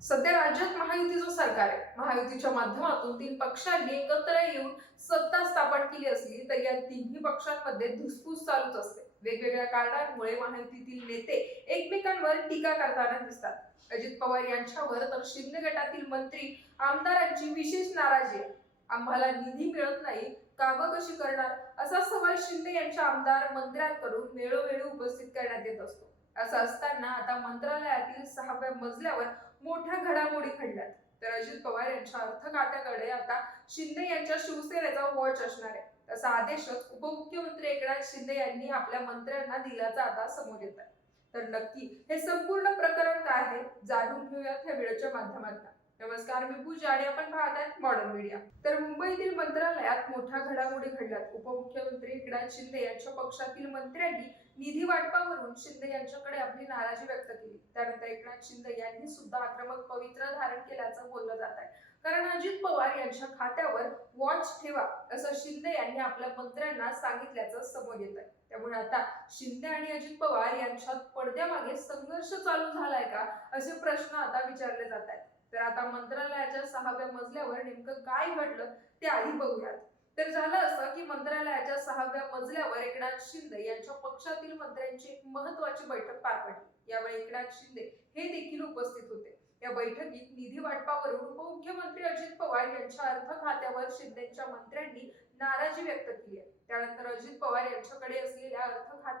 सध्या राज्यात महायुतीचं सरकार आहे महायुतीच्या माध्यमातून तीन पक्षांनी एकत्र येऊन सत्ता स्थापन केली असली तर या तिन्ही पक्षांमध्ये धुसफूस चालूच असते. वेगवेगळ्या कारणांमुळे महायुतीतील नेते एकमेकांवर टीका करताना दिसतात. अजित पवार यांच्यावर तर शिंदे गटातील मंत्री आमदारांची विशेष नाराजी आहे. आम्हाला निधी मिळत नाही कामं कशी करणार? असा सवाल शिंदे यांच्या आमदार मंत्र्यांकडून वेळोवेळी उपस्थित करण्यात येत असतो. असं असताना आता मंत्रालयातील सहाव्या मजल्यावर मोठ्या घडामोडी घडल्यात. तर अजित पवार यांच्या अर्थखात्याकडे आता शिंदे यांच्या शिवसेनेचा वॉच असणार आहे. तसा आदेशच उपमुख्यमंत्री एकनाथ शिंदे यांनी आपल्या मंत्र्यांना दिल्याचा आता समोर येत आहे. तर नक्की हे संपूर्ण प्रकरण काय आहे जाणून घेऊयात ह्या व्हिडिओच्या माध्यमातून. नमस्कार मी पूजा आणि आपण पाहत आहेत मॉडर्न मीडिया तर मुंबईतील मंत्रालयात मोठ्या घडामोडी घडल्यात. उपमुख्यमंत्री एकनाथ शिंदे यांच्या पक्षातील मंत्र्यांनी निधी वाटपावरून शिंदे यांच्याकडे आपली नाराजी व्यक्त केली. त्यानंतर एकनाथ शिंदे यांनी सुद्धा आक्रमक पवित्र धारण केल्याचं बोललं जात आहे. कारण अजित पवार यांच्या खात्यावर वॉच ठेवा असं शिंदे यांनी आपल्या मंत्र्यांना सांगितल्याचं समोर येत आहे. त्यामुळे आता शिंदे आणि अजित पवार यांच्यात पडद्यामागे संघर्ष चालू झालाय का असे प्रश्न आता विचारले जात आहेत. तर आता मंत्रालयाच्या सहाव्या मजल्यावर नेमकं काय घडलं ते आधी बघूयात. तर झालं असं की मंत्रालयाच्या सहाव्या मजल्यावर एकनाथ शिंदे यांच्या पक्षातील मंत्र्यांची एक महत्वाची बैठक पार पडली. यावेळी एकनाथ शिंदे हे देखील उपस्थित होते. या बैठकीत निधी वाटपावरून उपमुख्यमंत्री अजित पवार यांच्या अर्थ खात्यावर शिंदेच्या मंत्र्यांनी नाराजी व्यक्त केली आहे. त्यानंतर अजित पवार यांच्याकडे असलेल्या अर्थ खात्या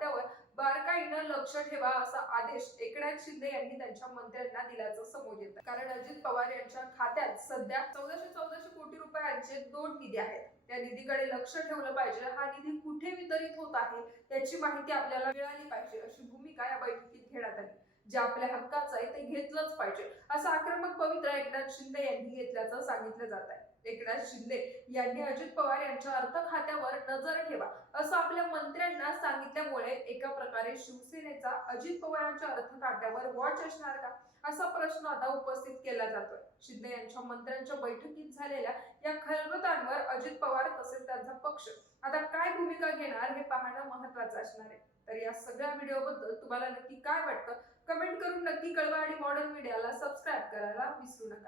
लक्ष ठेवा असा आदेश एकनाथ शिंदे यांनी त्यांच्या मंत्र्यांना दिल्याचं समोर येतं. कारण अजित पवार यांच्या खात्यात सध्या चौदाशे चौदाशे कोटी रुपयांचे दोन निधी आहेत. त्या निधीकडे लक्ष ठेवलं पाहिजे. हा निधी कुठे वितरित होत आहे याची माहिती आपल्याला मिळाली पाहिजे अशी भूमिका या बैठकीत घेण्यात आली. जे आपल्या हक्काचं आहे ते घेतलंच पाहिजे. असं आक्रमक पवित्र एकनाथ शिंदे यांनी घेतल्याचं सांगितलं जात आहे एकनाथ शिंदे यांनी अजित पवार यांच्या अर्थ खात्यावर नजर ठेवा. असं आपल्या मंत्र्यांना सांगितल्यामुळे एका प्रकारे शिवसेनेचा अजित पवारांच्या अर्थकाट्यावर वॉच असणार का? असा प्रश्न आता उपस्थित केला जातोय. शिंदे यांच्या मंत्र्यांच्या बैठकीत झालेल्या या खलबतांवर अजित पवार तसेच त्यांचा पक्ष आता काय भूमिका घेणार हे पाहणं महत्वाचं असणार आहे. तर या सगळ्या व्हिडिओबद्दल तुम्हाला नक्की काय वाटतं? कमेंट करून नक्की कळवा आणि मॉडर्न मीडियाला सबस्क्राईब करायला विसरू नका.